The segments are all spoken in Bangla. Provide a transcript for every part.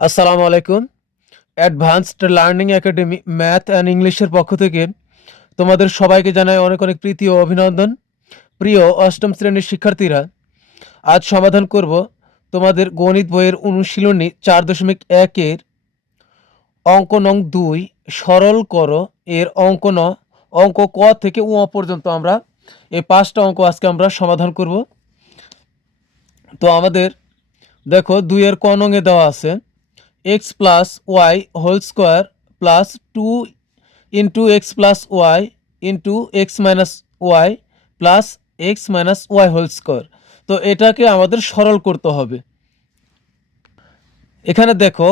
আসসালামু আলাইকুম। Advanced learning academy math and ইংলিশের পক্ষ থেকে তোমাদের সবাইকে জানাই অনেক অনেক প্রীতি ও অভিনন্দন। প্রিয় অষ্টম শ্রেণীর শিক্ষার্থীরা, আজ সমাধান করব তোমাদের গণিত বইয়ের অনুশীলনী 4.1-এর অঙ্ক নং 2 সরল করো এর অঙ্ক ক থেকে উ পর্যন্ত আমরা এই 5টা অঙ্ক আজকে আমরা সমাধান করব। তো আমাদের দেখো 2 এর ক নংয়ে দেওয়া আছে x plus Y whole square plus 2 into X plus Y into X minus Y plus X minus Y whole square. তো এটাকে আমাদের সরল করতে হবে। এখানে দেখো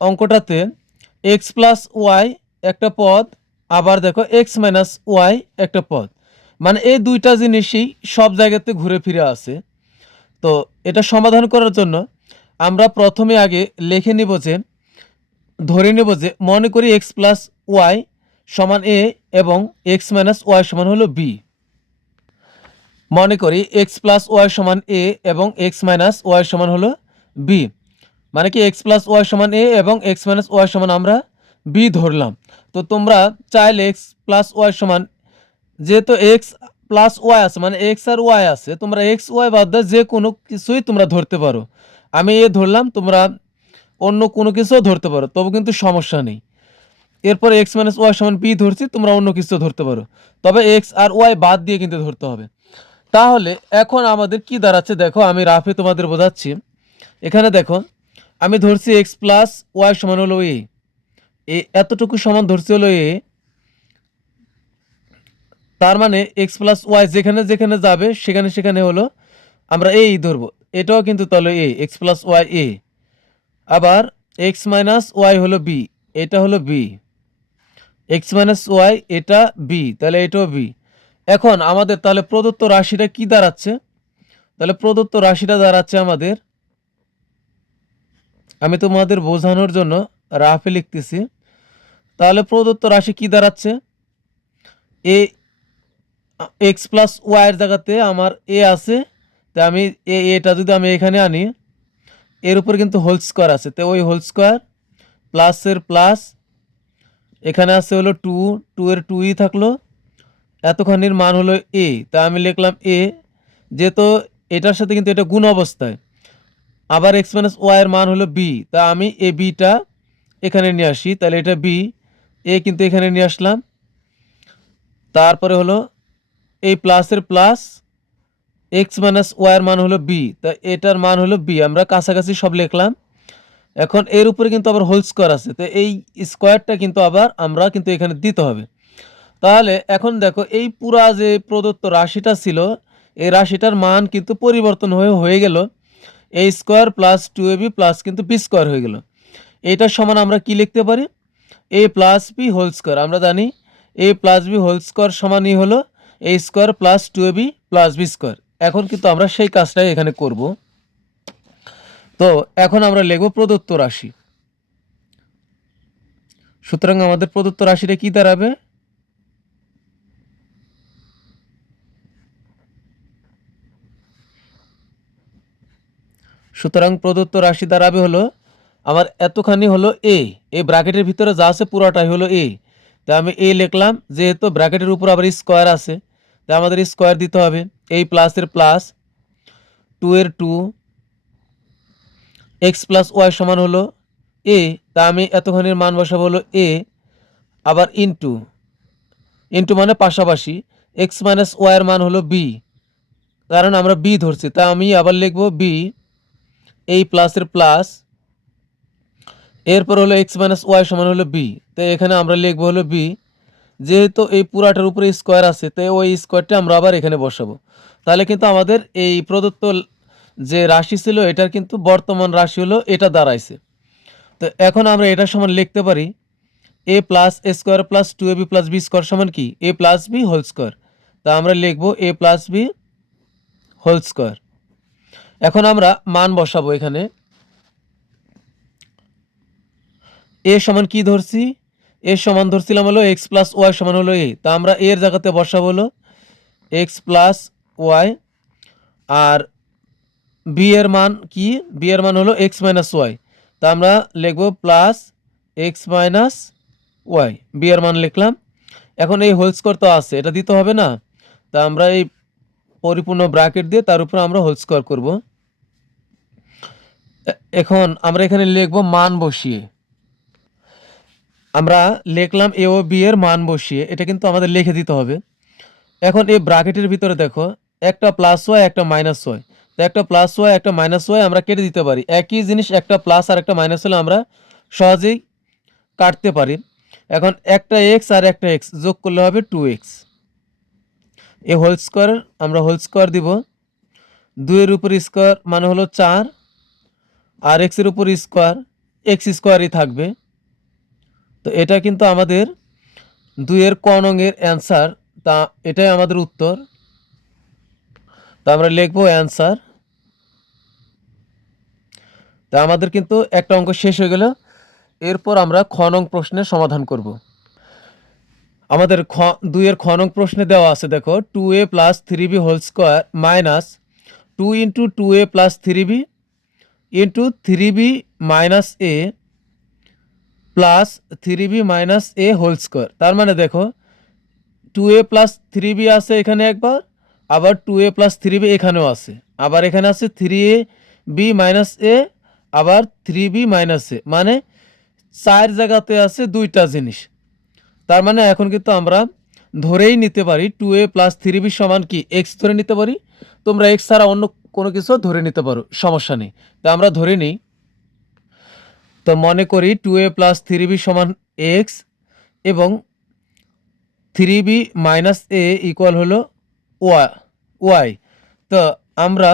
অঙ্কটাতে এক্স প্লাস ওয়াই একটা পদ, আবার দেখো এক্স মাইনাস ওয়াই একটা পদ, মানে এই দুইটা জিনিসই সব জায়গাতে ঘুরে ফিরে আসে। তো এটা সমাধান করার জন্য আমরা প্রথমে আগে লিখে নিব যে, ধরে নেব যে মনে করি এক্স প্লাস ওয়াই সমান এ এবং এক্স মাইনাস ওয়াই সমান হলো বি। মনে করি এক্স প্লাস ওয়াই সমান এ এবং এক্স মাইনাস ওয়াই সমান হলো বি, মানে কি এক্স প্লাস ওয়াই সমান এ এবং এক্স মাইনাস ওয়াই সমান আমরা বি ধরলাম। তো তোমরা চাইলে এক্স প্লাস ওয়াই সমান, যেহেতু এক্স প্লাস ওয়াই আছে মানে এক্স আর ওয়াই আছে, তোমরা এক্স ওয়াই বাদ দিয়ে যে কোনো কিছুই তোমরা ধরতে পারো। আমি এ ধরলাম, তোমরা অন্য কোনো কিছুও ধরতে পারো, তবু কিন্তু সমস্যা নেই। এরপর এক্স মাইনাস ওয়াই সমান বি ধরছি, তোমরা অন্য কিছু ধরতে পারো, তবে এক্স আর ওয়াই বাদ দিয়ে কিন্তু ধরতে হবে। তাহলে এখন আমাদের কি দাঁড়াচ্ছে দেখো, আমি রাফে তোমাদের বোঝাচ্ছি। এখানে দেখো আমি ধরছি এক্স প্লাস ওয়াই সমান হলো এ, এতটুকু সমান ধরছি হলো এ, তার মানে এক্স প্লাস ওয়াই যেখানে যেখানে যাবে সেখানে সেখানে হলো আমরা এই ধরবো। এটাও কিন্তু তাহলে এ, এক্স প্লাস ওয়াই এ। আবার এক্স মাইনাস ওয়াই হলো বি, এটা হলো বি। এক্স মাইনাস ওয়াই এটা বি, তাহলে এটাও বি। এখন আমাদের তাহলে প্রদত্ত রাশিটা কি দাঁড়াচ্ছে, তাহলে প্রদত্ত রাশিটা দাঁড়াচ্ছে আমাদের, আমি তোমাদের বোঝানোর জন্য রাফে লিখতেছি। তাহলে প্রদত্ত রাশি কি দাঁড়াচ্ছে, এ এক্স প্লাস ওয়াইয়ের জায়গাতে আমার এ আছে, তো আমি এটা যদি আমি এখানে আনি, এর উপর কিন্তু হোল স্কোয়ার আছে, তো ওই হোল স্কোয়ার প্লাসের প্লাস, এখানে আছে হলো টু, টু এর টুই থাকলো, এতখানির মান হলো এ, তা আমি লিখলাম এ, যেহেতু এটার সাথে কিন্তু এটা গুণ অবস্থায়। আবার এক্স মাইনাস ওয়াইয়ের মান হলো বি, তা আমি এ বিটা এখানে নিয়ে আসি, তাহলে এটা বি, এ কিন্তু এখানে নিয়ে আসলাম। তারপরে হলো এই প্লাসের প্লাস, এক্স মাইনাস ওয়াইয়ের মান হলো বি, তা এটার মান হলো বি, আমরা কাছাকাছি সব লিখলাম। এখন এর উপরে কিন্তু আবার হোল স্কোয়ার আছে, তো এই স্কোয়ারটা কিন্তু আবার আমরা কিন্তু এখানে দিতে হবে। তাহলে এখন দেখো এই পুরা যে প্রদত্ত রাশিটা ছিল, এই রাশিটার মান কিন্তু পরিবর্তন হয়ে গেল এ square plus two A B plus কিন্তু বি স্কোয়ার হয়ে গেল। এইটার সমান আমরা কি লিখতে পারি, a plus b whole square. আমরা জানি এ প্লাস বি হোল স্কোয়ার সমানই হলো a square plus two A B plus B square. এখন কিন্তু আমরা সেই কাজটাই এখানে করব। তো এখন আমরা লিখব প্রদত্ত রাশি। সুতরাং আমাদের প্রদত্ত রাশিটা কি দাঁড়াবে, সুতরাং প্রদত্ত রাশি দাঁড়াবে হলো আমার এতখানি হলো এ, এই ব্র্যাকেটের ভিতরে যা আছে পুরাটাই হলো এ, তাই আমি এ লিখলাম। যেহেতু ব্র্যাকেটের উপর আবার স্কোয়ার আছে, তাই আমাদের স্কোয়ার দিতে হবে। এই প্লাসের প্লাস, টু এর টু, এক্স প্লাস ওয়াই সমান হলো এ, তা আমি এতখানির মান বসাবো হলো এ, আবার ইন্টু, ইন্টু মানে পাশাপাশি, এক্স মাইনাস ওয়াইয়ের মান হলো বি, কারণ আমরা বি ধরছি, তা আমি আবার লিখবো বি, এই প্লাসের প্লাস, এরপর হলো এক্স মাইনাস ওয়াই সমান হলো বি, তাই এখানে আমরা লিখবো হলো বি। যেহেতু এই পুরাটার উপরে স্কোয়ার আছে, তাই ওই স্কোয়ারটা আমরা আবার এখানে বসাবো। তাহলে কিন্তু আমাদের এই প্রদত্ত যে রাশি ছিল এটার কিন্তু বর্তমান রাশি হলো এটা দাঁড়াইছে। তো এখন আমরা এটা সমান লিখতে পারি a plus A square plus two A B plus B square সমান কি এ প্লাস বি হোল স্কোয়ার। তা আমরা লিখবো a plus b whole square. এখন আমরা মান বসাবো এখানে। এ সমান কি ধরছি, এর সমান ধরছিলাম হলো এক্স প্লাস ওয়াই সমান হলো এ, তা আমরা এর জায়গাতে বসাবো হলো এক্স প্লাস ওয়াই, আর বি এর মান কি, বি এর মান হলো এক্স মাইনাস ওয়াই, তা তা আমরা লিখব plus X minus Y, B এর মান লিখলাম। এখন এই হোল স্কোয়ার তো আছে, এটা দিতে হবে না, তা আমরা এই পরিপূর্ণ ব্র্যাকেট দিয়ে তার উপর আমরা হোল স্কোয়ার করব। এখন আমরা এখানে লিখব মান বসিয়ে, আমরা লিখলাম এ ও বি এর মান বসিয়ে, এটা কিন্তু আমাদের লিখে দিতে হবে। এখন এই ব্র্যাকেটের ভিতরে দেখো একটা প্লাস ওয়াই একটা মাইনাস ওয়াই, তো একটা প্লাস ওয়াই একটা মাইনাস ওয়াই আমরা কেটে দিতে পারি। একই জিনিস একটা প্লাস আর একটা মাইনাস হলে আমরা সহজেই কাটতে পারি। এখন একটা এক্স আর একটা এক্স যোগ করলে হবে 2x। এই হোল স্কোয়ার আমরা হোল স্কোয়ার দিব, 2 এর উপর স্কোয়ার মানে হলো 4, আর এক্সের উপর স্কোয়ার এক্স স্কোয়ারই থাকবে। তো এটা কিন্তু আমাদের 2-এর ক নংয়ের অ্যান্সার, তা এটাই আমাদের উত্তর। তা আমরা লিখবো অ্যান্সার। তা আমাদের কিন্তু একটা অঙ্ক শেষ হয়ে গেল। এরপর আমরা খ নং প্রশ্নের সমাধান করব। আমাদের 2-এর খ নং প্রশ্নে দেওয়া আছে, দেখো 2a plus 3b whole square minus 2 into 2a plus 3b into 3b minus a plus 3b minus a whole square. তার মানে দেখো 2a প্লাস 3b আছে এখানে একবার, আবার 2a প্লাস 3b এখানেও আছে, আবার এখানে আছে 3ab মাইনাস a, আবার 3b মাইনাস a, মানে 4 জায়গাতে আছে 2টা জিনিস। তার মানে এখন কিন্তু আমরা ধরেই নিতে পারি 2a প্লাস 3b সমান কি x ধরে নিতে পারি। তোমরা x ছাড়া অন্য কোনো কিছু ধরে নিতে পারো, সমস্যা নেই। তা আমরা ধরে নিই, তো মনে করি 2a প্লাস 3b সমান x এবং 3b মাইনাস a ইকুয়াল হলো ওয়াই। তো আমরা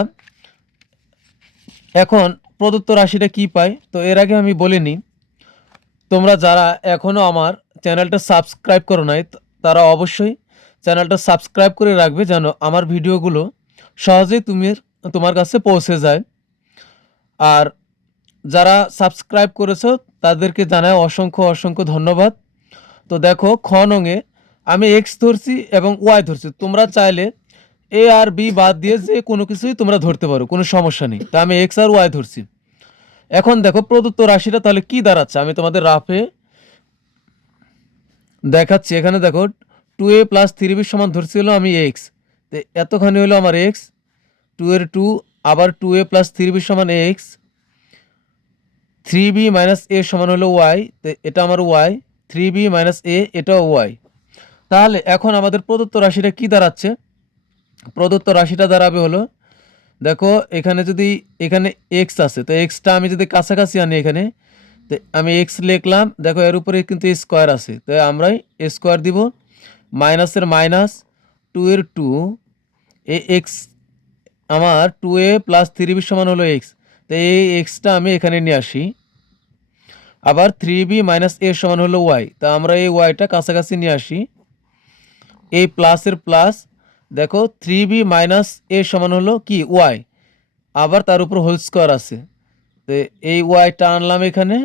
এখন প্রদত্ত রাশিটা কি পাই, তো এর আগে আমি বলে নিই, তোমরা যারা এখনও আমার চ্যানেলটা সাবস্ক্রাইব করো নাই তারা অবশ্যই চ্যানেলটা সাবস্ক্রাইব করে রাখবে, যেন আমার ভিডিওগুলো সহজেই তোমার কাছে পৌঁছে যায়। আর যারা সাবস্ক্রাইব করেছো তাদেরকে জানাই অসংখ্য অসংখ্য ধন্যবাদ। তো দেখো খ নংয়ে আমি এক্স ধরছি এবং ওয়াই ধরছি, তোমরা চাইলে এ আর বি বাদ দিয়ে যে কোনো কিছুই তোমরা ধরতে পারো, কোনো সমস্যা নেই। তা আমি এক্স আর ওয়াই ধরছি। এখন দেখো প্রদত্ত রাশিটা তাহলে কি দাঁড়াচ্ছে, আমি তোমাদের রাফে দেখাচ্ছি। এখানে দেখো 2a প্লাস 3b সমান ধরছিল আমি এক্স, তো এতখানি হলো আমার এক্স, 2 এর 2, আবার 2a প্লাস 3b সমান এক্স, 3b মাইনাস a সমান হলো ওয়াই, তো এটা আমার ওয়াই, 3b মাইনাস a এটাও ওয়াই। তাহলে এখন আমাদের প্রদত্ত রাশিটা কি দাঁড়াচ্ছে, প্রদত্ত রাশিটা দাঁড়াবে হলো, দেখো এখানে যদি এখানে এক্স আছে, তো এক্সটা আমি যদি কাছাকাছি আনি এখানে, তো আমি এক্স লিখলাম, দেখো এর উপরে কিন্তু স্কোয়ার আছে, তো আমরাই স্কোয়ার দিব, মাইনাসের মাইনাস 2 এর 2, এ এক্স আমার 2a প্লাস 3b সমান হলো এক্স, তো এই এক্সটা আমি এখানে নিয়ে আসি, আবার 3b মাইনাস a সমান হলো ওয়াই, তা আমরা এই ওয়াইটা কাছাকাছি নিয়ে আসি, এই প্লাসের প্লাস, দেখো 3b মাইনাস a সমান হলো কি ওয়াই, আবার তার উপর হোল স্কোয়ার আছে, তো এই ওয়াইটা আনলাম এখানে।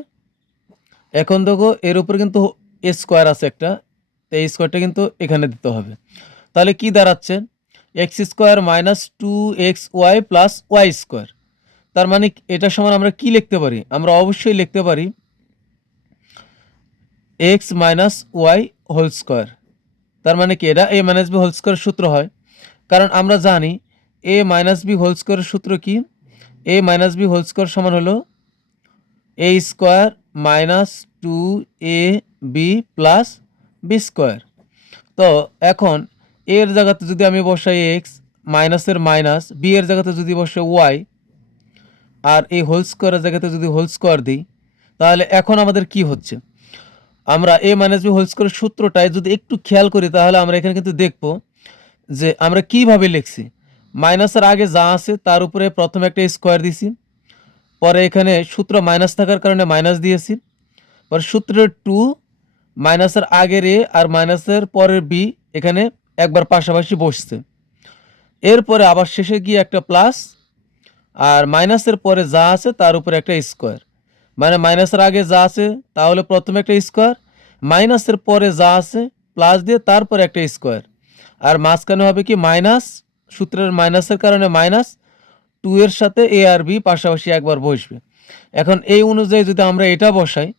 এখন দেখো এর উপর কিন্তু স্কোয়ার আছে একটা, তো এই স্কোয়ারটা কিন্তু এখানে দিতে হবে। তাহলে কি দাঁড়াচ্ছে, X square minus 2x Y plus Y square. তার মানে এটা সমান আমরা কি লিখতে পারি, আমরা অবশ্যই লিখতে পারি X minus Y whole square. তার মানে কি এটা A minus B whole square সূত্র হয়, কারণ আমরা জানি এ মাইনাস বি হোল স্কোয়ারের সূত্র কি, a minus B whole square সমান হলো a square minus 2ab plus B square. তো এখন এর জায়গাতে যদি আমি বসাই এক্স, মাইনাসের মাইনাস, বি এর জায়গাতে যদি বসে ওয়াই, আর এই হোল স্কোয়ারের জায়গাতে যদি হোল স্কোয়ার দিই, তাহলে এখন আমাদের কি হচ্ছে, আমরা এ মাইনাস বি হোল স্কোয়ারের সূত্রটায় যদি একটু খেয়াল করি, তাহলে আমরা এখানে কিন্তু দেখব যে আমরা কিভাবে লিখছি। মাইনাসের আগে যা আছে তার উপরে প্রথমে একটা স্কোয়ার দিছি, পরে এখানে সূত্র মাইনাস থাকার কারণে মাইনাস দিয়েছি, পরে সূত্রের 2, মাইনাসের আগের এ আর মাইনাসের পরের বি এখানে একবার পাশাপাশি বসছে, এরপরে আবার শেষে গিয়ে একটা প্লাস, আর মাইনাসের পরে যা আছে তার উপরে একটা স্কোয়ার, মানে মাইনাসের আগে যা আছে তাহলে প্রথমে একটা স্কোয়ার, মাইনাসের পরে যা আছে প্লাস দিয়ে তারপরে একটা স্কোয়ার, আর মাঝখানে হবে কি মাইনাস, সূত্রের মাইনাসের কারণে মাইনাস, 2 এর সাথে এ আর বি পাশাপাশি একবার বসবে। এখন এই অনুযায়ী যদি আমরা এটা বসাই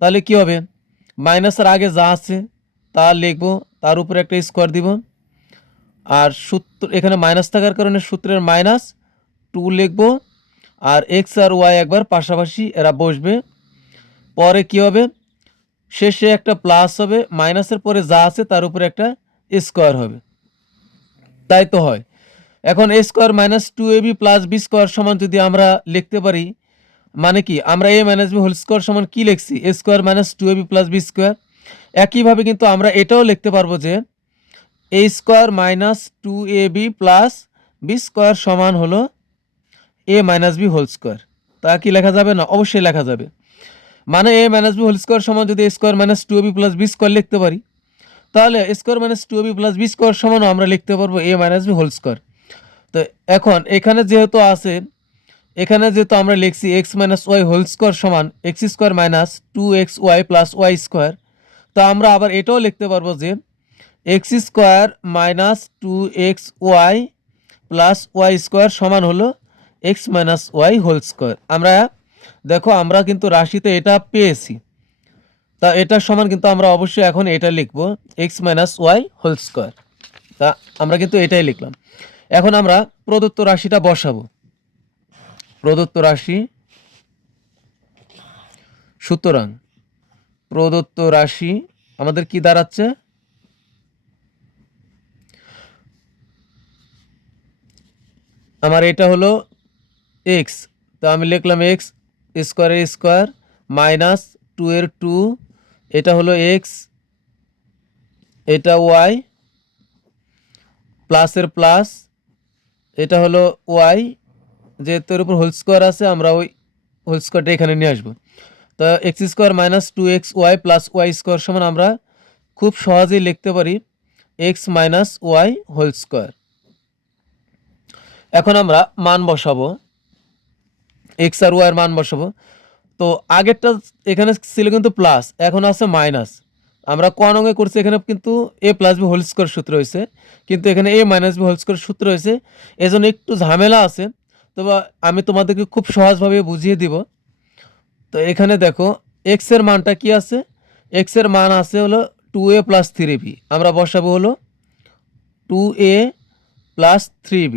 তাহলে কি হবে, মাইনাসের আগে যা আছে তা লিখব, তার উপরে একটা স্কোয়ার দিব, আর সূত্র এখানে মাইনাস থাকার কারণে সূত্রের -2 লিখব, আর এক্স আর ওয়াই একবার পাশাপাশি এরা বসবে। পরে কি হবে, শেষে একটা প্লাস হবে, মাইনাসের পরে যা আছে তার উপরে একটা স্কোয়ার হবে, তাই তো হয়। এখন a square minus 2ab plus b square সমান যদি আমরা লিখতে পারি, মানে কি আমরা a minus b whole square সমান কি লিখছি, a square minus 2ab plus b square. একইভাবে কিন্তু আমরা এটাও লিখতে পারবো যে a square minus 2ab plus b square সমান হলো a minus b whole square. তা কি লেখা যাবে না? অবশ্যই লেখা যাবে। মানে a minus b whole square সমান যদি a square minus 2ab plus b square লিখতে পারি, তাহলে a square minus 2ab plus b square সমানও আমরা লিখতে পারবো a minus b whole square. তো এখন এখানে যেহেতু আছে, এখানে যেহেতু আমরা লিখছি x minus Y whole square সমান x square minus 2xy plus Y square, তো আমরা আবার এটাও লিখতে পারবো যে x square minus 2xy plus Y square সমান হলো X minus Y whole square. আমরা দেখো আমরা কিন্তু রাশিতে এটা পেয়েছি, তা এটার সমান কিন্তু আমরা অবশ্যই এখন এটা লিখবো X minus Y whole square. তা আমরা কিন্তু এটাই লিখলাম। এখন আমরা প্রদত্ত রাশিটা বসাবো। প্রদত্ত রাশি, সুতরাং প্রদত্ত রাশি আমাদের কি দাঁড়াচ্ছে, আমার এটা হলো এক্স, তো আমি লিখলাম এক্স স্কোয়ারের স্কোয়ার মাইনাস 2 এর 2, এটা হলো এক্স, এটা ওয়াই প্লাসের প্লাস, এটা হলো ওয়াই, যেহেতু এর উপর হোল স্কোয়ার আছে আমরা ওই হোল স্কোয়ারটা এখানে নিয়ে আসবো। তো X square minus 2xy plus Y square সমান আমরা খুব সহজেই লিখতে পারি X minus Y whole square. এখন আমরা মান বসাবো, এক্স আর ওয়াই এর মান বসাবো। তো আগেরটা এখানে ছিল কিন্তু প্লাস, এখন আছে মাইনাস। আমরা ক নঙ্গে করছি, এখানে কিন্তু এ প্লাস বি হোল স্কোয়ার সূত্র হয়েছে, কিন্তু এখানে এ মাইনাস বি হোল স্কোয়ার সূত্র হয়েছে, এজন্য একটু ঝামেলা আছে। তবে আমি তোমাদেরকে খুব সহজভাবে বুঝিয়ে দিব। তো এখানে দেখো এক্স এর মানটা কি আছে, এক্স এর মান আছে হলো 2a প্লাস 3b, আমরা বসাবো হলো 2a প্লাস 3b।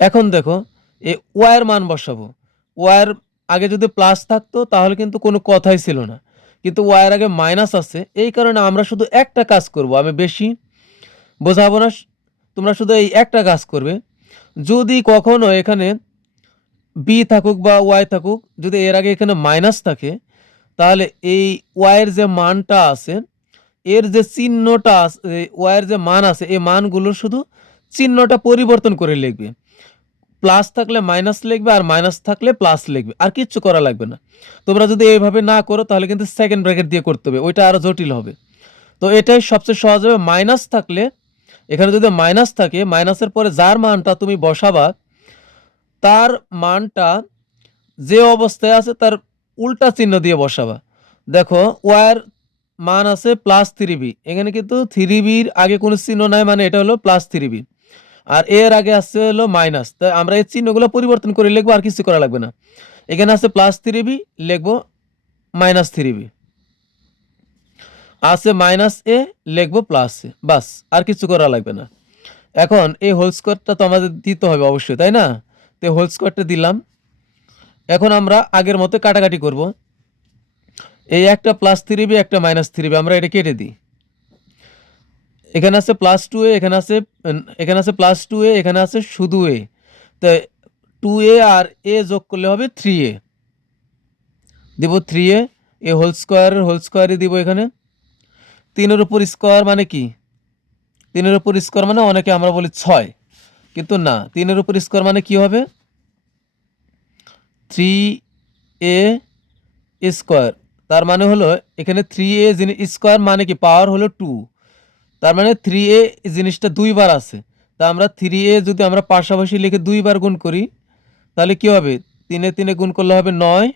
এখন দেখো এ ওয়াইয়ের মান বসাবো, ওয়াইয়ের আগে যদি প্লাস থাকতো তাহলে কিন্তু কোনো কথাই ছিল না, কিন্তু ওয়াইয়ের আগে মাইনাস আছে, এই কারণে আমরা শুধু একটা কাজ করব, আমি বেশি বোঝাবো না, তোমরা শুধু এই একটা কাজ করবে। যদি কখনো এখানে বি থাকুক বা ওয়াই থাকুক, যদি এর আগে এখানে মাইনাস থাকে, তাহলে এই ওয়াইয়ের যে মানটা আছে, এর যে চিহ্নটা আছে, ওয়াইয়ের যে মান আছে, এই মানগুলোর শুধু চিহ্নটা পরিবর্তন করে লিখবে। প্লাস থাকলে মাইনাস লিখবে, আর মাইনাস থাকলে প্লাস লিখবে, আর কিচ্ছু করা লাগবে না। তোমরা যদি এইভাবে না করো তাহলে কিন্তু সেকেন্ড ব্র্যাকেট দিয়ে করতে হবে, ওইটা আরও জটিল হবে। তো এটাই সবচেয়ে সহজ হবে। মাইনাস থাকলে, এখানে যদি মাইনাস থাকে, মাইনাসের পরে যার মানটা তুমি বসাবা, তার মানটা যে অবস্থায় আছে তার উল্টা চিহ্ন দিয়ে বসাবা। দেখো ওয়ার মান আছে প্লাস 3b, এখানে কিন্তু 3bর আগে কোনো চিহ্ন নাই, মানে এটা হলো প্লাস 3b, আর এর আগে আছে হলো মাইনাস, তাই আমরা এই চিহ্নগুলো পরিবর্তন করে লিখবো, আর কিছু করা লাগবে না। এখানে আছে প্লাস 3b, লিখবো মাইনাস 3b, আছে মাইনাস এ, লিখবো প্লাস এ, বাস, আর কিছু করা লাগবে না। এখন এই হোল স্কোয়ারটা তো আমাদের দিতে হবে অবশ্যই, তাই না? তো হোল স্কোয়ারটা দিলাম। এখন আমরা আগের মতো কাটাকাটি করব, এই একটা প্লাস 3b একটা মাইনাস 3b, আমরা এটা কেটে দিই। এখানে আছে প্লাস 2a, এখানে আছে প্লাস 2a, এখানে আছে শুধু a, তো 2a আর a যোগ করলে হবে 3a, দিব 3a, এ হোল স্কোয়ারই দিব এখানে। 3-এর উপর স্কোয়ার মানে কি, 3-এর উপর স্কোয়ার মানে অনেকে আমরা বলি 6, কিন্তু না, 3-এর উপর স্কোয়ার মানে কি হবে 3a স্কোয়ার, তার মানে হলো এখানে 3a স্কোয়ার মানে কি পাওয়ার হলো 2, তার মানে 3a জিনিসটা দুইবার আছে। তা আমরা 3a যদি আমরা পাশাপাশি লিখে দুইবার গুণ করি তাহলে কি হবে, 3-এ গুণ করলে হবে 9,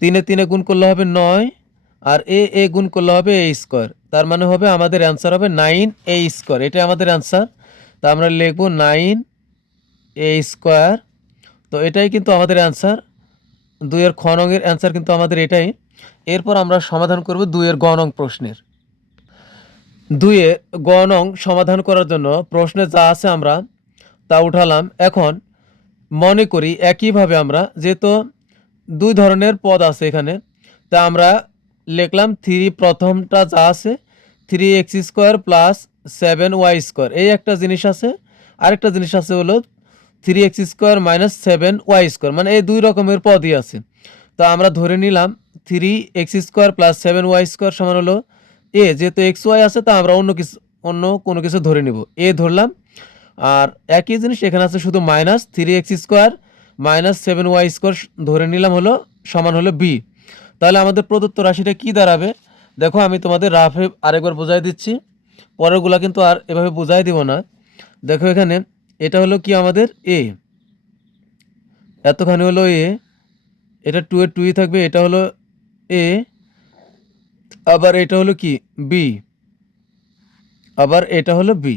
3-এ গুণ করলে হবে 9, আর এ গুণ করলে হবে a স্কোয়ার, তার মানে হবে আমাদের অ্যান্সার হবে 9a স্কোয়ার, এটা আমাদের অ্যান্সার। তা আমরা লিখবো 9a স্কোয়ার। তো তো এটাই কিন্তু আমাদের অ্যান্সার, 2-এর খ নংয়ের অ্যান্সার কিন্তু আমাদের এটাই। এরপর আমরা সমাধান করব 2-এর গ নং প্রশ্নের। 2-এর গ নং সমাধান করার জন্য প্রশ্নে যা আছে আমরা তা উঠালাম। এখন মনে করি একইভাবে আমরা যেহেতু 2 ধরনের পদ আছে এখানে, তা আমরা লিখলাম 3 প্রথমটা যা আছে 3x² প্লাস 7y², এই একটা জিনিস আছে। আরেকটা জিনিস আছে হলো 3x² মাইনাস 7y², মানে এই 2 রকমের পদই আছে। তো আমরা ধরে নিলাম 3x² প্লাস 7y² সমান হলো এ, যেহেতু xy আছে তা আমরা অন্য কোনো কিছু ধরে নিব, এ ধরলাম। আর একই জিনিস এখানে আছে শুধু মাইনাস 3x² মাইনাস 7y² ধরে নিলাম হলো সমান হলো বি। তাহলে আমাদের প্রদত্ত রাশিটা কি দাঁড়াবে দেখো, আমি তোমাদের রাফে আরেকবার বোঝাই দিচ্ছি, পরেরগুলা কিন্তু আর এভাবে বোঝাই দিব না। দেখো এখানে এটা হলো কি আমাদের এ, এতখানি হলো এ, এটা 2 এর 2ই থাকবে, এটা হলো এ, আবার এটা হলো কি বি, আবার এটা হলো বি,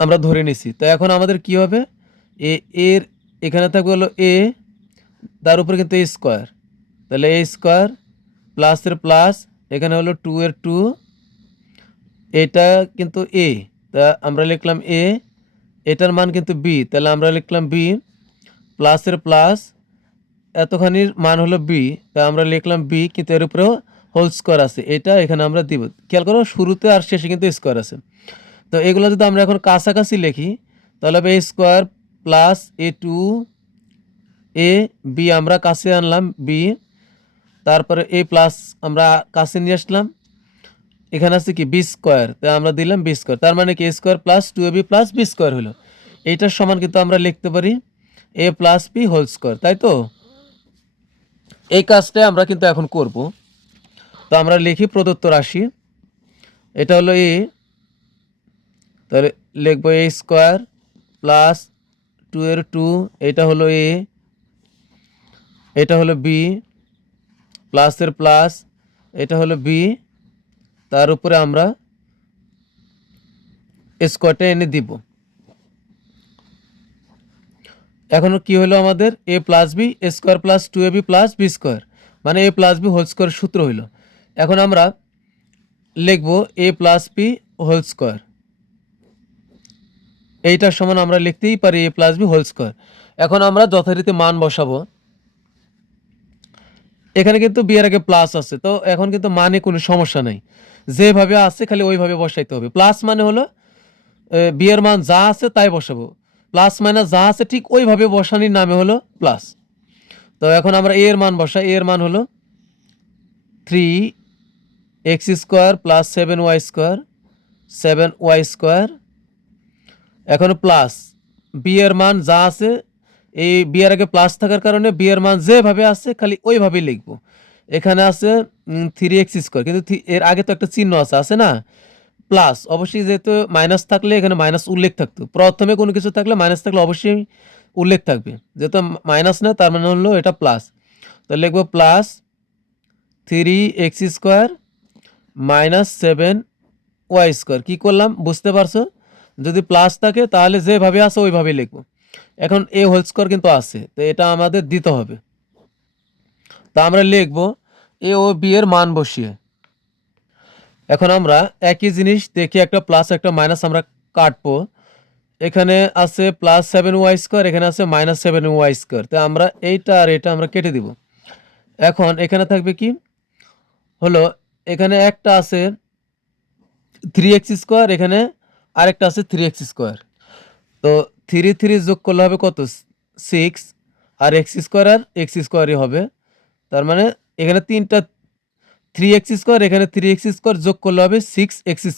আমরা ধরে নিছি। তো এখন আমাদের কি হবে, এর এখানে থাকবে হলো এ, তার উপরে কিন্তু এ স্কোয়ার, তাহলে এ স্কোয়ার প্লাসের প্লাস, এখানে হলো 2 এর 2, এটা কিন্তু এ, তা আমরা লিখলাম এ, এটার মান কিন্তু বি, তাহলে আমরা লিখলাম বি প্লাসের প্লাস, এতখানির মান হলো বি, তা আমরা লিখলাম বি, কিন্তু এর উপরেও হোল স্কোয়ার আছে, এটা এখানে আমরা দিব। খেয়াল করো শুরুতে আর শেষে কিন্তু স্কোয়ার আছে। তো এগুলো যদি আমরা এখন কাছাকাছি লিখি তাহলে হবে এ square plus a2 A B, আমরা কাছে আনলাম বি, তারপরে এ প্লাস আমরা কাছে নিয়ে আসলাম, এখানে আছে কি বি স্কোয়ার, তাই আমরা দিলাম বি স্কোয়ার, তার মানে কি a square plus 2ab plus B square হলো। এইটার সমান কিন্তু আমরা লিখতে পারি a plus b whole square, তাই তো? এই কাজটাই আমরা কিন্তু এখন করব। তো আমরা লিখি প্রদত্ত রাশি, এটা হলো এ, তাহলে লিখবো এ স্কোয়ার প্লাস 2 এর 2, এটা হলো এ, এটা হলো বি প্লাসের প্লাস, এটা হলো বি, তার উপরে আমরা স্কোয়ারটা এনে দিব। এখন কি হলো আমাদের a plus B square plus 2ab plus B square, মানে a plus b whole square সূত্র হইল। এখন আমরা লিখবো a plus b whole square, এইটার সমান আমরা লিখতেই পারি a plus b whole square. এখন আমরা যথারীতি মান বসাবো, এখানে কিন্তু বি এর আগে প্লাস আছে, তো এখন কিন্তু মানে কোনো সমস্যা নেই, যেভাবে আছে খালি ওইভাবে বসাইতে হবে। প্লাস মানে হলো বি এর মান যা আছে তাই বসাবো, প্লাস মাইনাস যা আছে ঠিক ওইভাবে বসানির নামে হলো প্লাস। তো এখন আমরা এ এর মান বসাই, এ এর মান হলো 3x² প্লাস 7y², 7y², এখন প্লাস বি এর মান যা আছে, এই বি এর আগে প্লাস থাকার কারণে বি এর মান যেভাবে আছে খালি ওইভাবেই লিখবো। এখানে আছে 3x², কিন্তু এর আগে তো একটা চিহ্ন আছে না প্লাস, অবশ্যই যেহেতু মাইনাস থাকলে এখানে মাইনাস উল্লেখ থাকতো, প্রথমে কোনো কিছু থাকলে মাইনাস থাকলে অবশ্যই উল্লেখ থাকবে, যেহেতু মাইনাস না তার মানে হলো এটা প্লাস। তো লিখবো প্লাস 3x² মাইনাস 7y², কী করলাম বুঝতে পারছো? যদি প্লাস থাকে তাহলে যেভাবে আছে ওইভাবেই লিখবো। এখন এ হোল স্কোয়ার কিন্তু আছে, তো এটা আমাদের দিতে হবে। তা আমরা লিখবো এ ও বি এর মান বসিয়ে। এখন আমরা একই জিনিস দেখি, একটা প্লাস একটা মাইনাস আমরা কাটবো। এখানে আছে প্লাস 7y², এখানে আছে মাইনাস 7y², তো আমরা এইটা আর এটা আমরা কেটে দিব। এখন এখানে থাকবে কি হলো, এখানে একটা আছে 3x², এখানে আরেকটা আছে 3x², তো 3 3 যোগ করলে হবে কত 6, আর x² আর x²ই হবে, তার মানে এখানে তিনটা 3x², এখানে 3x² যোগ করলে হবে 6x²,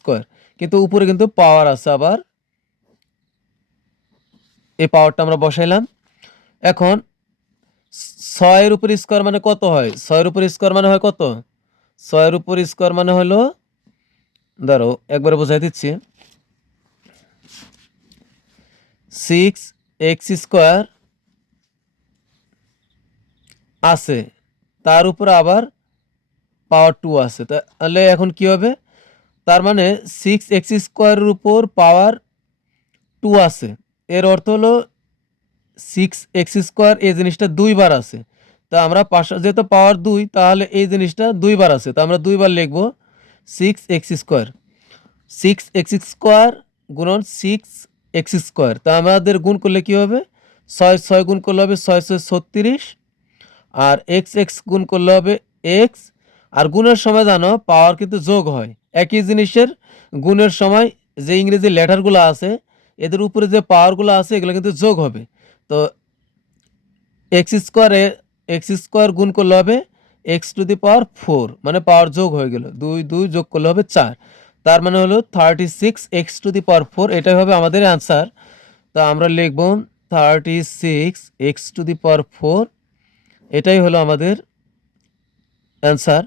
কিন্তু উপরে কিন্তু পাওয়ার আছে, আবার এই পাওয়ারটা আমরা বসাইলাম। এখন 6 এর উপর স্কোয়ার মানে কত হয়, 6 এর উপর স্কোয়ার মানে হয় কত, 6 এর উপর স্কোয়ার মানে হলো, ধরো একবারে বোঝাই দিচ্ছি, 6x² আছে, তার উপর আবার পাওয়ার 2 আছে, তাহলে এখন কি হবে, তার মানে 6x² উপর পাওয়ার 2 আছে, এর অর্থ হলো 6x² এই জিনিসটা 2 বার আছে। তো আমরা যেহেতু পাওয়ার 2 তাহলে এই জিনিসটা 2 বার আছে। তো আমরা 2 বার লিখব 6x²। 6x² গুণন 6x²। তো আমাদের গুণ করলে কি হবে? 6 6 গুণ করলে হবে 6 6 36, আর x গুণ করলে হবে x। আর গুণের সময় জানো পাওয়ার কিন্তু যোগ হয়। একই জিনিসের গুণের সময় যে ইংরেজি লেটারগুলো আছে এদের উপরে যে পাওয়ারগুলো আছে এগুলো কিন্তু যোগ হবে। তো x² গুণ করলে হবে x⁴, মানে পাওয়ার যোগ হয়ে গেল। 2 2 যোগ করলে হবে 4, তার মানে হলো 36x⁴। এটাই হবে আমাদের অ্যান্সার। তো আমরা লিখব 36x⁴, এটাই হলো আমাদের অ্যান্সার।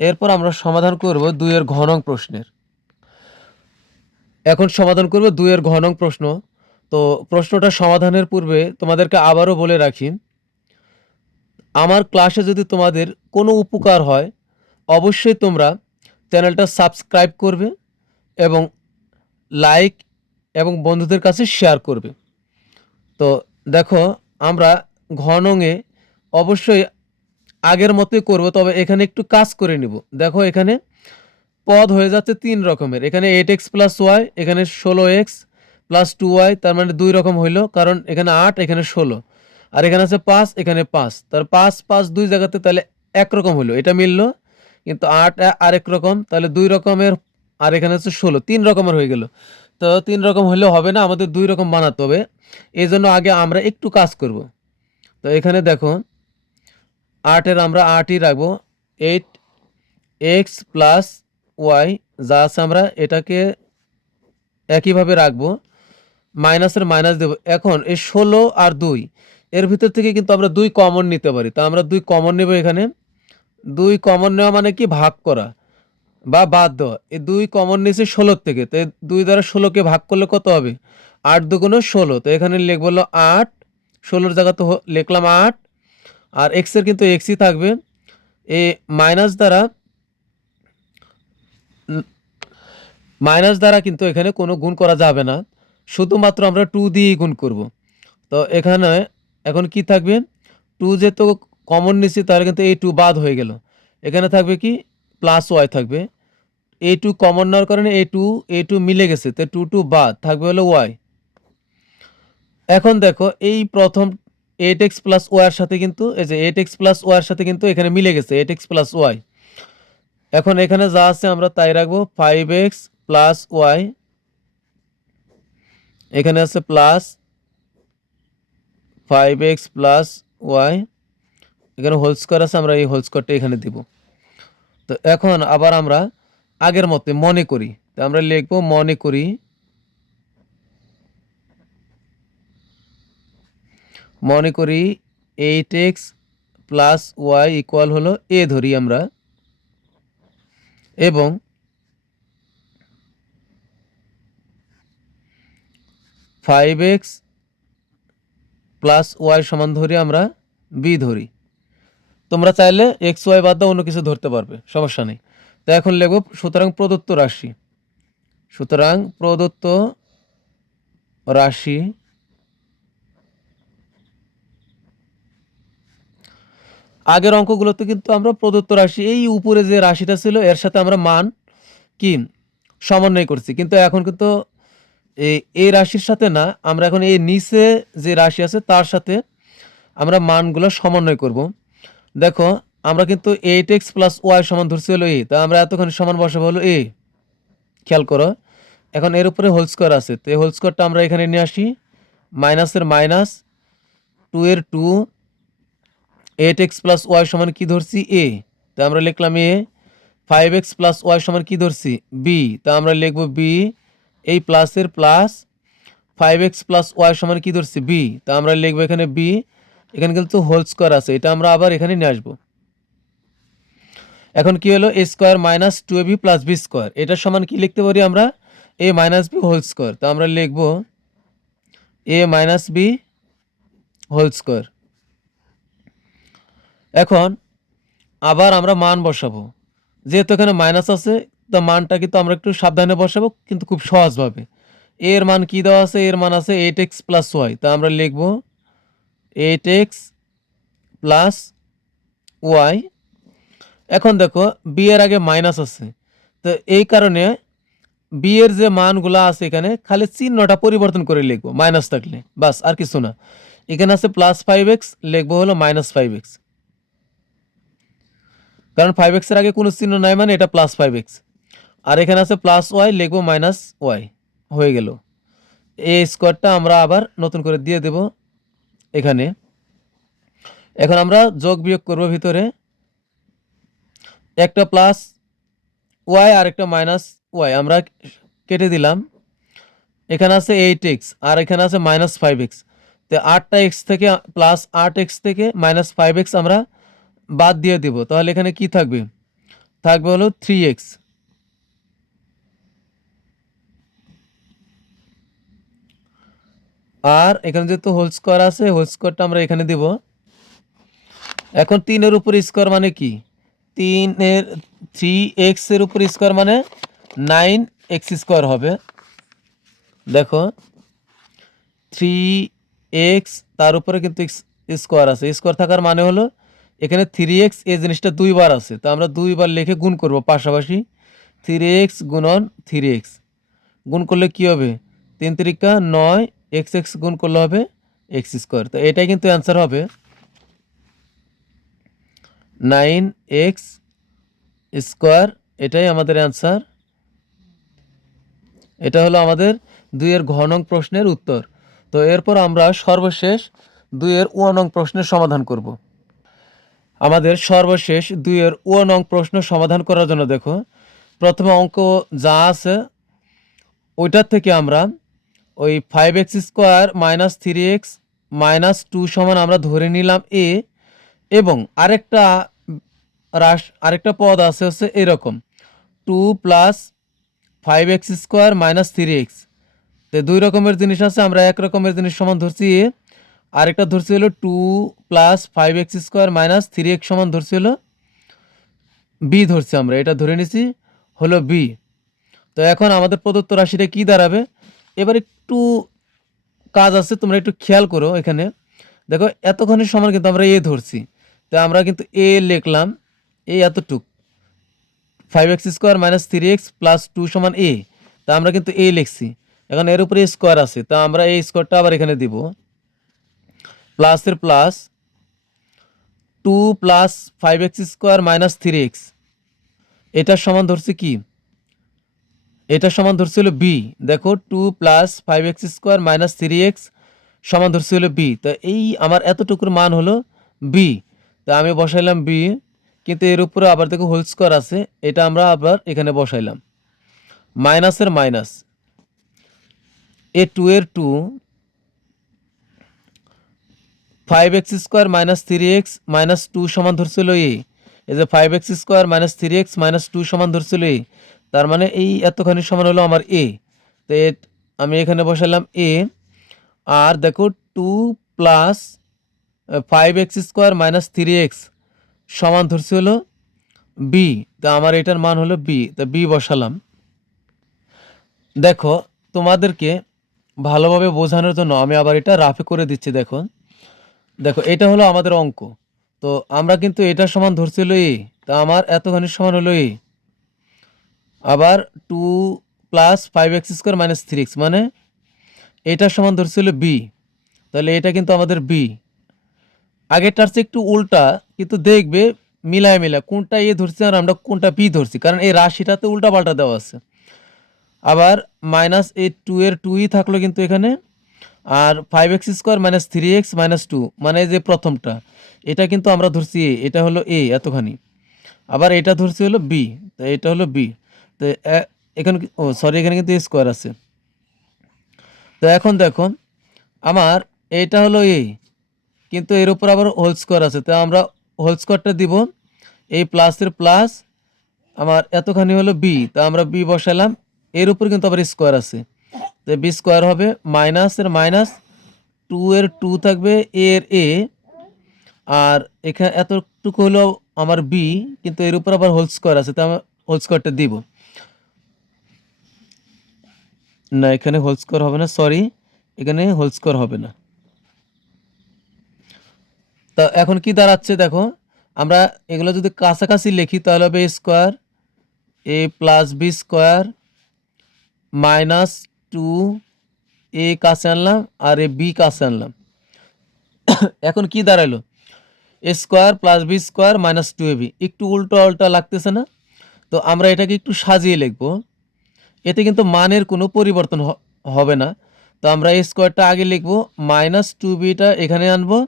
এরপর আমরা সমাধান করব 2 এর ঘ নং প্রশ্নের। এখন সমাধান করব 2 এর ঘ নং প্রশ্ন। তো প্রশ্নটা সমাধানের পূর্বে তোমাদেরকে আবারও বলে রাখি, আমার ক্লাসে যদি তোমাদের কোনো উপকার হয় অবশ্যই তোমরা চ্যানেলটা সাবস্ক্রাইব করবে এবং লাইক এবং বন্ধুদের কাছে শেয়ার করবে। তো দেখো আমরা ঘ নংয়ে অবশ্যই আগের মতোই করব, তবে এখানে একটু কাজ করে নিব। দেখো এখানে পদ হয়ে যাচ্ছে 3 রকমের। এখানে 8x + y, এখানে 16x + 2y, তার মানে 2 রকম হইল, কারণ এখানে 8 এখানে 16, আর এখানে আছে 5 এখানে 5। তার 5 5 2 জায়গাতে তাহলে একরকম হইল, এটা মিলল। কিন্তু 8 আরেক রকম, তাহলে 2 রকমের, আর এখানে হচ্ছে 16, 3 রকমের হয়ে গেল। তো 3 রকম হইলে হবে না, আমাদের 2 রকম বানাতে হবে। এই জন্য আগে আমরা একটু কাজ করব। তো এখানে দেখো 8 এর আমরা 8ই রাখবো, 8x + y যা আছে আমরা এটাকে একইভাবে রাখবো, মাইনাসের মাইনাস দেব। এখন এই 16 আর 2 এর ভিতর থেকে কিন্তু আমরা 2 কমন নিতে পারি। তা আমরা 2 কমন নেব। এখানে 2 কমন নেওয়া মানে কি? ভাগ করা বা বাদ দেওয়া। এই 2 কমন নিয়েছে 16 থেকে, তো 2 দ্বারা 16কে ভাগ করলে কত হবে? 8 দুগুণ 16। তো এখানে লিখব হলো 8, 16 জায়গাতে লিখলাম 8, আর x এর কিন্তু xই থাকবে। এই মাইনাস দ্বারা কিন্তু এখানে কোনো গুণ করা যাবে না, শুধুমাত্র আমরা 2 দিয়েই গুণ করব। তো এখানে এখন কি থাকবে? 2 যেহেতু কমন নিচ্ছি তাহলে কিন্তু এই 2 বাদ হয়ে গেল। এখানে থাকবে কি? +y থাকবে। এই 2 কমন নেওয়ার কারণে এই 2 মিলে গেছে, তো 2 2 বাদ থাকবে হলো y। এখন দেখো এই প্রথম 8x + y এর সাথে কিন্তু এই যে 8x + y এর সাথে কিন্তু এখানে মিলে গেছে 8x + y। এখন এখানে যা আছে আমরা তাই রাখবো, 5x + y, এখানে আছে প্লাস 5x + y, এখানে হোল স্কয়ার আছে, আমরা এই হোল স্কয়ারটা এখানে দিব। তো এখন আবার আমরা আগের মতো মনে করি, তো আমরা লিখবো মনে করি 8x + y ইকুয়াল হলো a ধরি আমরা, এবং 5x + y সমান ধরি আমরা b ধরি। তোমরা চাইলে x y বাদ দাও, অন্য কিছু ধরতে পারবে, সমস্যা নেই। তো এখন লিখব সুতরাং প্রদত্ত রাশি আগের অঙ্কগুলোতে কিন্তু আমরা প্রদত্ত রাশি এই উপরে যে রাশিটা ছিল এর সাথে আমরা মান কি সমন্বয় করছি, কিন্তু এখন কিন্তু এই রাশির সাথে না, আমরা এখন এই নিচে যে রাশি আছে তার সাথে আমরা মানগুলো সমন্বয় করব। দেখো আমরা কিন্তু 8x + y সমান ধরছি হলো a, তা আমরা এতখানি সমান বসাবো হলো a। খেয়াল করো, এখন এর উপরে হোল স্কয়ার আছে, তো এই হোল স্কয়ারটা আমরা এখানে নিয়ে আসি, মাইনাসের মাইনাস, 2 এর 2, 8x + y সমান কি ধরছি? a, তা আমরা লিখলাম a। 5x + y সমান কি ধরছি? b, তা আমরা লিখব b। এই প্লাসের প্লাস, 5x + y সমান কি ধরছি? b, তা আমরা লিখব এখানে b। এখানে কিন্তু হোল স্কয়ার আছে, এটা আমরা আবার এখানে নিয়ে আসবো। এখন কি হলো? a² - 2ab + b², এটা সমান কি লিখতে পারি আমরা? a - b হোল স্কয়ার, তো আমরা লিখব a - b হোল স্কয়ার। এখন আবার আমরা মান বসাবো, যেহেতু এখানে মাইনাস আছে তো মানটা কিন্তু আমরা একটু সাবধানে বসাবো, কিন্তু খুব সহজভাবে। এর মান কি দেওয়া আছে? এর মান আছে 8x + y, তা আমরা লিখব 8x প্লাস ওয়াই। এখন দেখো বি এর আগে মাইনাস আছে, তো এই কারণে বি এর যে মানগুলো আছে এখানে খালি চিহ্নটা পরিবর্তন করে লিখবো মাইনাস থাকলে, বাস আর কিছু না। এখানে আছে +5x, লিখবো হলো -5x, কারণ 5x এর আগে কোনো চিহ্ন নাই মানে এটা +5x। আর এখানে আছে +y, লিখবো -y, হয়ে গেল। এই স্কোয়ারটা আমরা আবার নতুন করে দিয়ে দেব এখানে। এখন আমরা যোগ বিয়োগ করব, ভিতরে একটা প্লাস ওয়াই আর একটা মাইনাস ওয়াই আমরা কেটে দিলাম। এখানে আছে 8x আর এখানে আছে -5x, তো 8x থেকে +8x থেকে -5x আমরা বাদ দিয়ে দিব, তাহলে এখানে কি থাকবে? থাকবে হলো 3x। আর এখানে যেহেতু হোল স্কোয়ার আছে, হোল স্কোয়ারটা আমরা এখানে দিব। এখন 3 এর উপর স্কোয়ার মানে কি? 3x এর উপর স্কোয়ার মানে 9x স্কোয়ার হবে। দেখো 3x তার উপরে কিন্তু স্কোয়ার আছে, স্কোয়ার থাকার মানে হলো এখানে 3x এই জিনিসটা দুইবার আছে, তো আমরা দুইবার লিখে গুণ করব পাশাপাশি। 3x গুণন 3x গুণ করলে কি হবে? 3 3 9, x গুণ করলে হবে x স্কোয়ার। তো এটাই কিন্তু অ্যান্সার হবে 9x স্কোয়ার, এটাই আমাদের অ্যান্সার। এটা হলো আমাদের 2-এর ঘ নং প্রশ্নের উত্তর। তো এরপর আমরা সর্বশেষ 2-এর ও নং প্রশ্নের সমাধান করব। আমাদের সর্বশেষ 2-এর ও নং প্রশ্ন সমাধান করার জন্য দেখো, প্রথমে অঙ্ক যা আছে ওইটার থেকে আমরা ওই 5x স্কোয়ার -3x -2 সমান আমরা ধরে নিলাম এ, এবং আরেকটা পদ আছে হচ্ছে এরকম 2 + 5x স্কোয়ার -3x। তো দুই রকমের জিনিস আছে, আমরা এক রকমের জিনিস সমান ধরছি এ, আরেকটা ধরছি হলো 2 + 5x স্কোয়ার -3x সমান ধরছি হলো বি, ধরছি আমরা এটা ধরে নিছি হলো বি। তো এখন আমাদের প্রদত্ত রাশিটা কি দাঁড়াবে? এবার একটু কাজ আছে, তোমরা একটু খেয়াল করো। এখানে দেখো এতক্ষণের সমান কিন্তু আমরা এ ধরছি, তো আমরা কিন্তু এ লিখলাম এই এতটুক 5x স্কোয়ার -3x + 2 সমান এ, তা আমরা কিন্তু এ লিখছি। এখন এর উপরে স্কোয়ার আছে, তা আমরা এই স্কোয়ারটা আবার এখানে দিব, প্লাসের প্লাস 2 + 5x স্কোয়ার -3x, এটার সমান ধরছি কি? এটা সমান ধরছি হলো বি। দেখো 2 + 5x স্কোয়ার -3x সমান ধরছি হলো বি, তো এই আমার এতটুকুর মান হলো বি, তা আমি বসাইলাম বি। কিন্তু এর উপরে আবার দেখো হোল স্কোয়ার আছে, এটা আমরা আবার এখানে বসাইলাম, মাইনাসের মাইনাস এ 2 এর 2 5x স্কোয়ার -3x -2 সমান ধরছিল এই যে 5x স্কোয়ার -3x -2 সমান ধরছিল এ, তার মানে এই এতখানি সমান হলো আমার এ। তো আমি এখানে বসালাম এ। আর দেখো 2 + 5x স্কোয়ার -3x সমান ধরছি হলো বি, তা আমার এটার মান হলো বি, তা বি বসালাম। দেখো তোমাদেরকে ভালোভাবে বোঝানোর জন্য আমি আবার এটা রাফে করে দিচ্ছি। দেখো দেখো এটা হলো আমাদের অঙ্ক, তো আমরা কিন্তু এটার সমান ধরছিল এ, তা আমার এতখানি সমান হলো এ। আবার 2 + 5x স্কোয়ার -3x মানে এটার সমান ধরছিল বি, তাহলে এটা কিন্তু আমাদের বি। আগেরটার চেয়ে একটু উল্টা, কিন্তু দেখবে মিলায় কোনটা এ ধরছি আর আমরা কোনটা বি ধরছি, কারণ এই রাশিটাতে উল্টা পাল্টা দেওয়া আছে। আবার -2 এর 2ই থাকলো কিন্তু এখানে, আর 5x স্কোয়ার -3x -2 মানে যে প্রথমটা, এটা কিন্তু আমরা ধরছি এ, এটা হলো এ এতখানি। আবার এটা ধরছি হলো বি, তো এটা হলো বি। তো এখানে সরি, এখানে কিন্তু স্কোয়ার আছে। তো এখন দেখো আমার এটা হলো এ, কিন্তু এর উপর আবার হোল স্কোয়ার আছে, তো আমরা হোল স্কোয়ারটা দিব। এই প্লাসের প্লাস আমার এতখানি হলো বি, তা আমরা বি বসালাম। এর উপর কিন্তু আবার স্কোয়ার আছে, তো বি স্কোয়ার হবে মাইনাসের মাইনাস 2 এর 2 থাকবে এর এ, আর এখানে এতটুকু হলো আমার বি, কিন্তু এর উপর আবার হোল স্কোয়ার আছে, তো আমরা হোল স্কোয়ারটা দিব না। এখানে হোল স্কোয়ার হবে না, সরি, এখানে হোল স্কোয়ার হবে না। তো এখন কি দাঁড়াচ্ছে দেখো, আমরা এগুলো যদি কাছাকাছি লিখি তাহলে হবে a square a plus B square minus 2a কাছে আনলাম আর এ বি কাছে আনলাম। এখন কি দাঁড়ালো, a square plus B square minus 2ab। একটু উল্টো উল্টা লাগতেছে না? তো আমরা এটাকে একটু সাজিয়ে লিখবো, এতে কিন্তু মানের কোনো পরিবর্তন হবে না। তো আমরা এই স্কোয়ারটা আগে লিখবো, মাইনাস 2bটা এখানে আনবো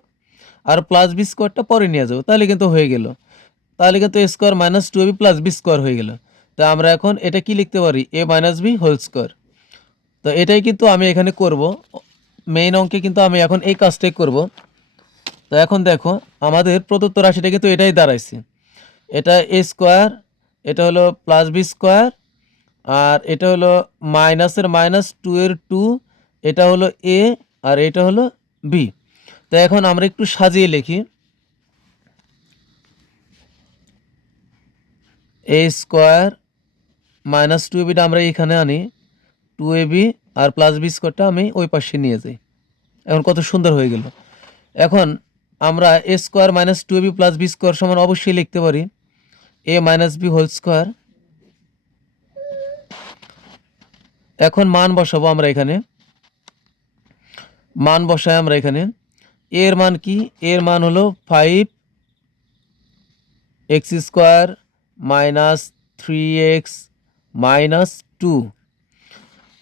আর প্লাস বি স্কোয়ারটা পরে নিয়ে যাবো, তাহলে কিন্তু হয়ে গেল। তাহলে কিন্তু a square minus 2ab plus B square হয়ে গেল। তো আমরা এখন এটা কি লিখতে পারি, a minus B whole square. তো এটাই কিন্তু আমি এখানে করব, মেইন অঙ্কে কিন্তু আমি এখন এই কাজটাই করব। তো এখন দেখো আমাদের প্রদত্ত রাশিটা কিন্তু এটাই দাঁড়াইছে, এটা এ স্কোয়ার, এটা হলো প্লাস বি স্কোয়ার, আর এটা হলো মাইনাসের মাইনাস 2 এর 2, এটা হলো এ আর এটা হলো বি। তো এখন আমরা একটু সাজিয়ে লিখি, এ স্কোয়ার মাইনাস 2ab আমরা এখানে আনি, 2ab আর প্লাস বি স্কোয়ারটা আমি ওই পাশে নিয়ে যাই। এখন কত সুন্দর হয়ে গেল। এখন আমরা a square minus 2ab plus B square সমান অবশ্যই লিখতে পারি a minus B whole square. এখন মান বসাবো আমরা এখানে, মান বসাই আমরা এখানে, এর মান কি, এর মান হলো 5x square minus 3x minus 2।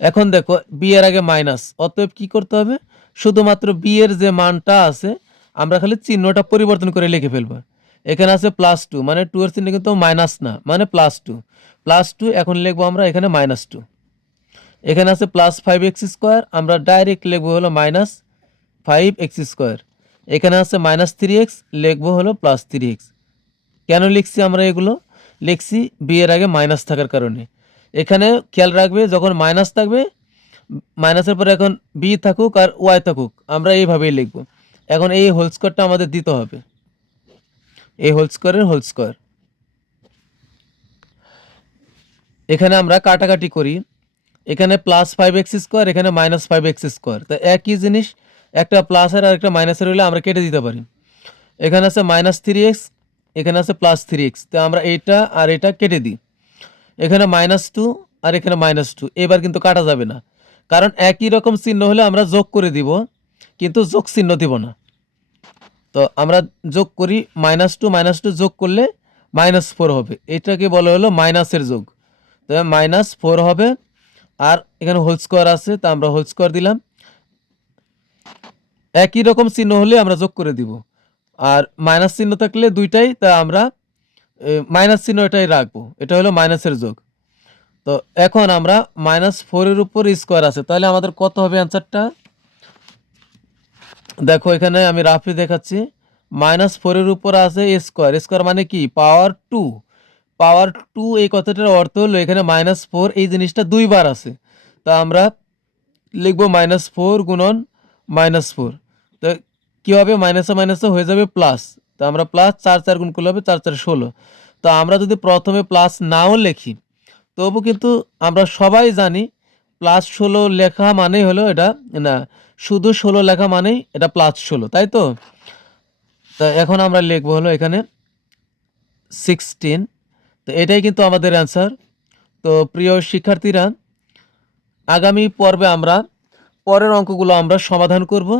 এখন দেখো বি এর আগে মাইনাস, অতএব কি করতে হবে, শুধুমাত্র বি এর যে মানটা আছে আমরা খালি চিহ্নটা পরিবর্তন করে লিখে ফেলবো। এখানে আছে +2, মানে 2 এর চিহ্ন কিন্তু মাইনাস না, মানে +2 +2, এখন লিখবো আমরা এখানে -2। এখানে আছে +5x স্কোয়ার, আমরা ডাইরেক্ট লিখবো হলো -5x স্কোয়ার। এখানে আছে -3x, লিখবো হলো +3x। কেন লিখছি আমরা এগুলো, লিখছি বি এর আগে মাইনাস থাকার কারণে। এখানে খেয়াল রাখবে যখন মাইনাস থাকবে, মাইনাসের পরে এখন বি থাকুক আর ওয়াই থাকুক, আমরা এইভাবেই লিখব। এখন এই হোল স্কোয়ারটা আমাদের দিতে হবে, এই হোল স্কোয়ারের হোল স্কোয়ার। এখানে আমরা কাটাকাটি করি, এখানে +5x স্কোয়ার, এখানে -5x স্কোয়ার, তো একই জিনিস, একটা প্লাসের আর একটা মাইনাসের হলে আমরা কেটে দিতে পারি। এখানে আছে -3x, এখানে আছে +3x, তো আমরা এইটা আর এটা কেটে দিই। এখানে -2 আর এখানে -2, এবার কিন্তু কাটা যাবে না, কারণ একই রকম চিহ্ন হলে আমরা যোগ করে দিব, কিন্তু যোগ চিহ্ন দিব না। তো আমরা যোগ করি, -2 যোগ করলে -4 হবে, এটাকে বলা হলো মাইনাসের যোগ। তো -4 হবে, আর এখানে হোল স্কোয়ার আছে, তা আমরা হোল স্কোয়ার দিলাম। একই রকম চিহ্ন হলে আমরা যোগ করে দিব, আর মাইনাস চিহ্ন থাকলে দুইটাই, তা আমরা মাইনাস চিহ্ন এটাই রাখবো, এটা হলো মাইনাসের যোগ। তো এখন আমরা -4 এর উপর স্কোয়ার আছে, তাহলে আমাদের কত হবে অ্যান্সারটা, দেখো এখানে আমি রাফে দেখাচ্ছি, -4 এর উপর আছে স্কোয়ার, স্কোয়ার মানে কি, পাওয়ার টু, এই কথাটার অর্থ হলো এখানে -4 এই জিনিসটা দুইবার আছে, তা আমরা লিখবো -4 গুণন -4। তো কী হবে, মাইনাসে মাইনাসে হয়ে যাবে প্লাস, তো আমরা প্লাস 4 4 গুণ করলে হবে 4 4 16। তো আমরা যদি প্রথমে প্লাস নাও লিখি, তবু কিন্তু আমরা সবাই জানি +16 লেখা মানেই হলো এটা, না, শুধু 16 লেখা মানেই এটা +16, তাই তো। তা এখন আমরা লিখবো হলো এখানে 16। তো এটাই কিন্তু আমাদের অ্যান্সার। তো প্রিয় শিক্ষার্থীরা, আগামী পর্বে আমরা পরের অঙ্কগুলো আমরা সমাধান করব।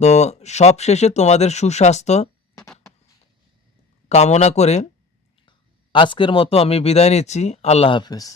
তো সবশেষে তোমাদের সুস্বাস্থ্য কামনা করে আজকের মতো আমি বিদায় নিচ্ছি। আল্লাহ হাফেজ।